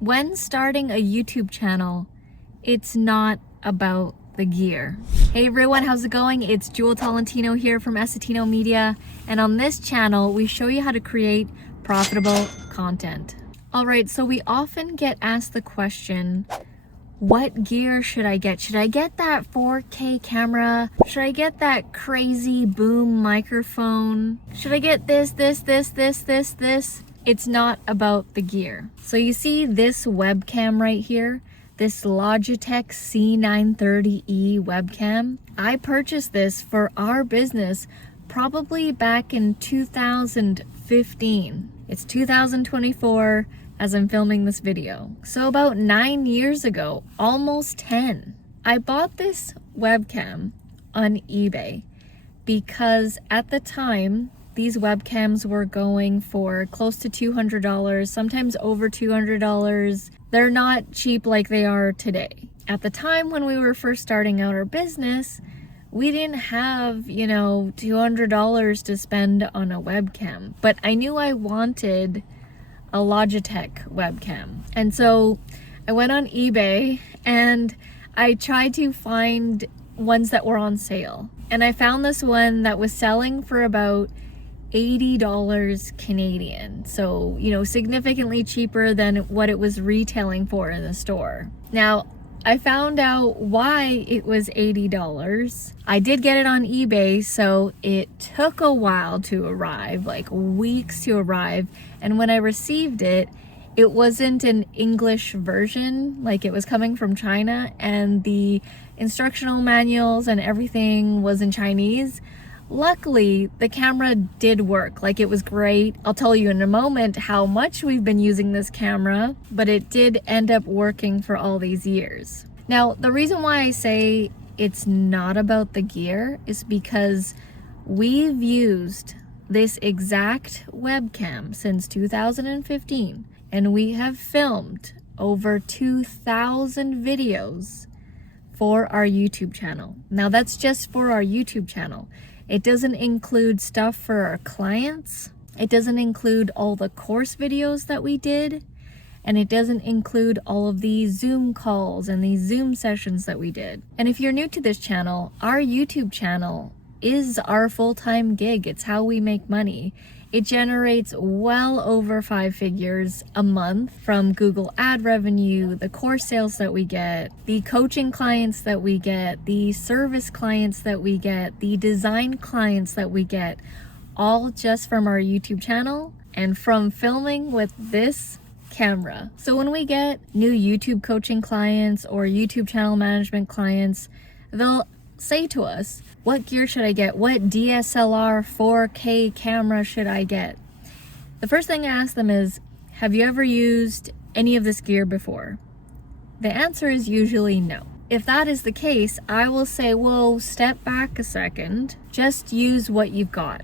When starting a YouTube channel, it's not about the gear. Hey everyone, how's it going? It's Essetino here from Essetinomedia, and on this channel we show you how to create profitable content. Alright, so we often get asked the question, what gear should I get? Should I get that 4K camera? Should I get that crazy boom microphone? Should I get this? It's not about the gear. So you see this webcam right here, this Logitech C930E webcam. I purchased this for our business probably back in 2015. It's 2024 as I'm filming this video. So about 9 years ago, almost 10. I bought this webcam on eBay because at the time, these webcams were going for close to $200, sometimes over $200. They're not cheap like they are today. At the time when we were first starting out our business, we didn't have, $200 to spend on a webcam. But I knew I wanted a Logitech webcam. And so I went on eBay and I tried to find ones that were on sale. And I found this one that was selling for about $80 Canadian. So, significantly cheaper than what it was retailing for in the store. Now, I found out why it was $80. I did get it on eBay, so it took a while to arrive, like weeks to arrive. And when I received it, it wasn't an English version, like it was coming from China, and the instructional manuals and everything was in Chinese. Luckily, the camera did work, like it was great. I'll tell you in a moment how much we've been using this camera, but it did end up working for all these years. Now, the reason why I say it's not about the gear is because we've used this exact webcam since 2015, and we have filmed over 2,000 videos for our YouTube channel. Now, that's just for our YouTube channel. It doesn't include stuff for our clients. It doesn't include all the course videos that we did. And it doesn't include all of these Zoom calls and these Zoom sessions that we did. And if you're new to this channel, our YouTube channel is our full-time gig. It's how we make money. It generates well over 5 figures a month from Google ad revenue, the course sales that we get, the coaching clients that we get, the service clients that we get, the design clients that we get, all just from our YouTube channel and from filming with this camera. So when we get new YouTube coaching clients or YouTube channel management clients, they'll say to us, what gear should I get? What DSLR 4K camera should I get? The first thing I ask them is, have you ever used any of this gear before? The answer is usually no. If that is the case, I will say, well, step back a second, just use what you've got.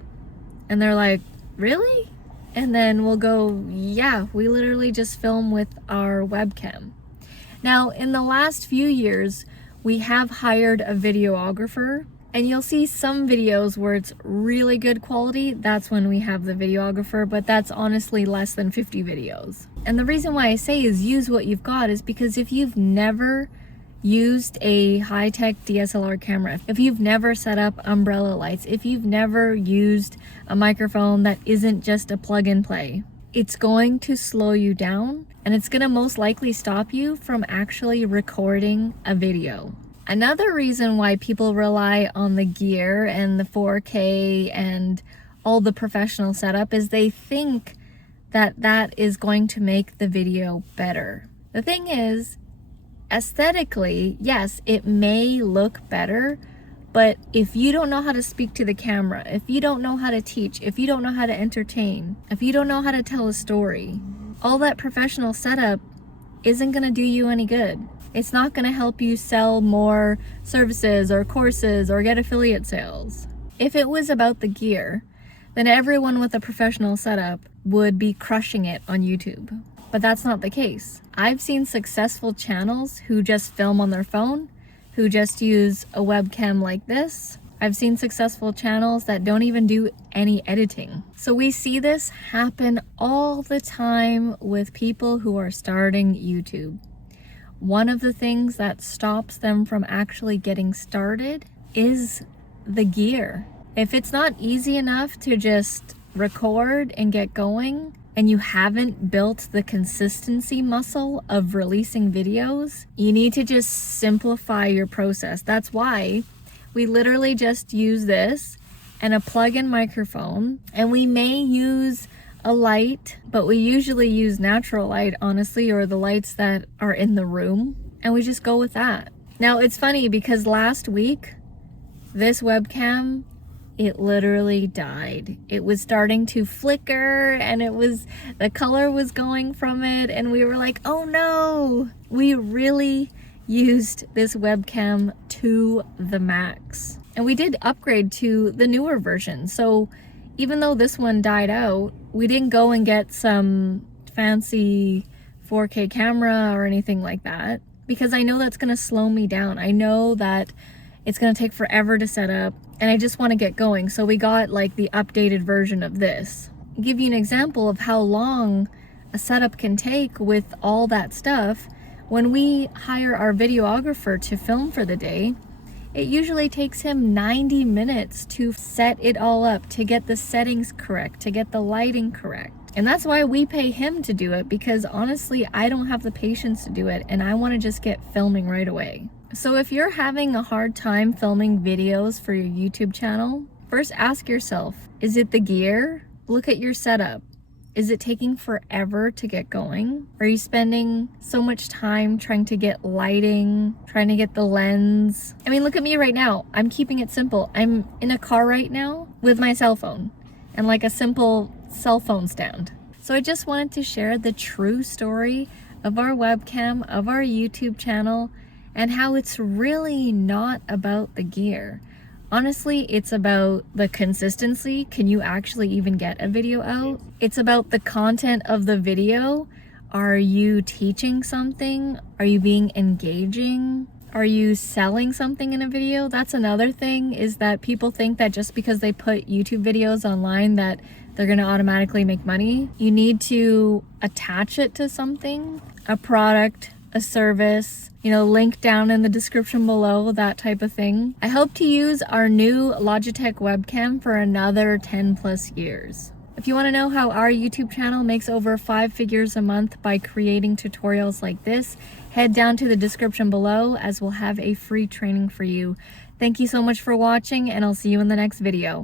And they're like, really? And then we'll go, yeah, we literally just film with our webcam. Now, in the last few years, we have hired a videographer, and you'll see some videos where it's really good quality. That's when we have the videographer, but that's honestly less than 50 videos. And the reason why I say is use what you've got is because if you've never used a high-tech DSLR camera, if you've never set up umbrella lights, if you've never used a microphone that isn't just a plug and play, it's going to slow you down, and it's gonna most likely stop you from actually recording a video. Another reason why people rely on the gear and the 4K and all the professional setup is they think that that is going to make the video better. The thing is, aesthetically, yes, it may look better, but if you don't know how to speak to the camera, if you don't know how to teach, if you don't know how to entertain, if you don't know how to tell a story, all that professional setup isn't gonna do you any good. It's not gonna help you sell more services or courses or get affiliate sales. If it was about the gear, then everyone with a professional setup would be crushing it on YouTube. But that's not the case. I've seen successful channels who just film on their phone, who just use a webcam like this, I've seen successful channels that don't even do any editing. So we see this happen all the time with people who are starting YouTube. One of the things that stops them from actually getting started is the gear. If it's not easy enough to just record and get going, and you haven't built the consistency muscle of releasing videos, you need to just simplify your process. That's why we literally just use this and a plug-in microphone, and we may use a light, but we usually use natural light, honestly, or the lights that are in the room, and we just go with that. Now, it's funny because last week, this webcam, it literally died. It was starting to flicker, and the color was going from it, and we were like, oh no! We really used this webcam to the max. And we did upgrade to the newer version. So even though this one died out, we didn't go and get some fancy 4K camera or anything like that, because I know that's gonna slow me down. I know that it's gonna take forever to set up, and I just wanna get going. So we got like the updated version of this. I'll give you an example of how long a setup can take with all that stuff. When we hire our videographer to film for the day, it usually takes him 90 minutes to set it all up, to get the settings correct, to get the lighting correct. And that's why we pay him to do it, because honestly, I don't have the patience to do it, and I want to just get filming right away. So if you're having a hard time filming videos for your YouTube channel, first ask yourself, is it the gear? Look at your setup. Is it taking forever to get going? Are you spending so much time trying to get lighting, trying to get the lens? I mean, look at me right now. I'm keeping it simple. I'm in a car right now with my cell phone and like a simple cell phone stand. So I just wanted to share the true story of our webcam, of our YouTube channel, and how it's really not about the gear. Honestly, it's about the consistency. Can you actually even get a video out? It's about the content of the video. Are you teaching something? Are you being engaging? Are you selling something in a video? That's another thing, is that people think that just because they put YouTube videos online that they're gonna automatically make money. You need to attach it to something, a product, a service, link down in the description below, that type of thing. I hope to use our new Logitech webcam for another 10 plus years. If you want to know how our YouTube channel makes over 5 figures a month by creating tutorials like this, head down to the description below, as we'll have a free training for you. Thank you so much for watching, and I'll see you in the next video.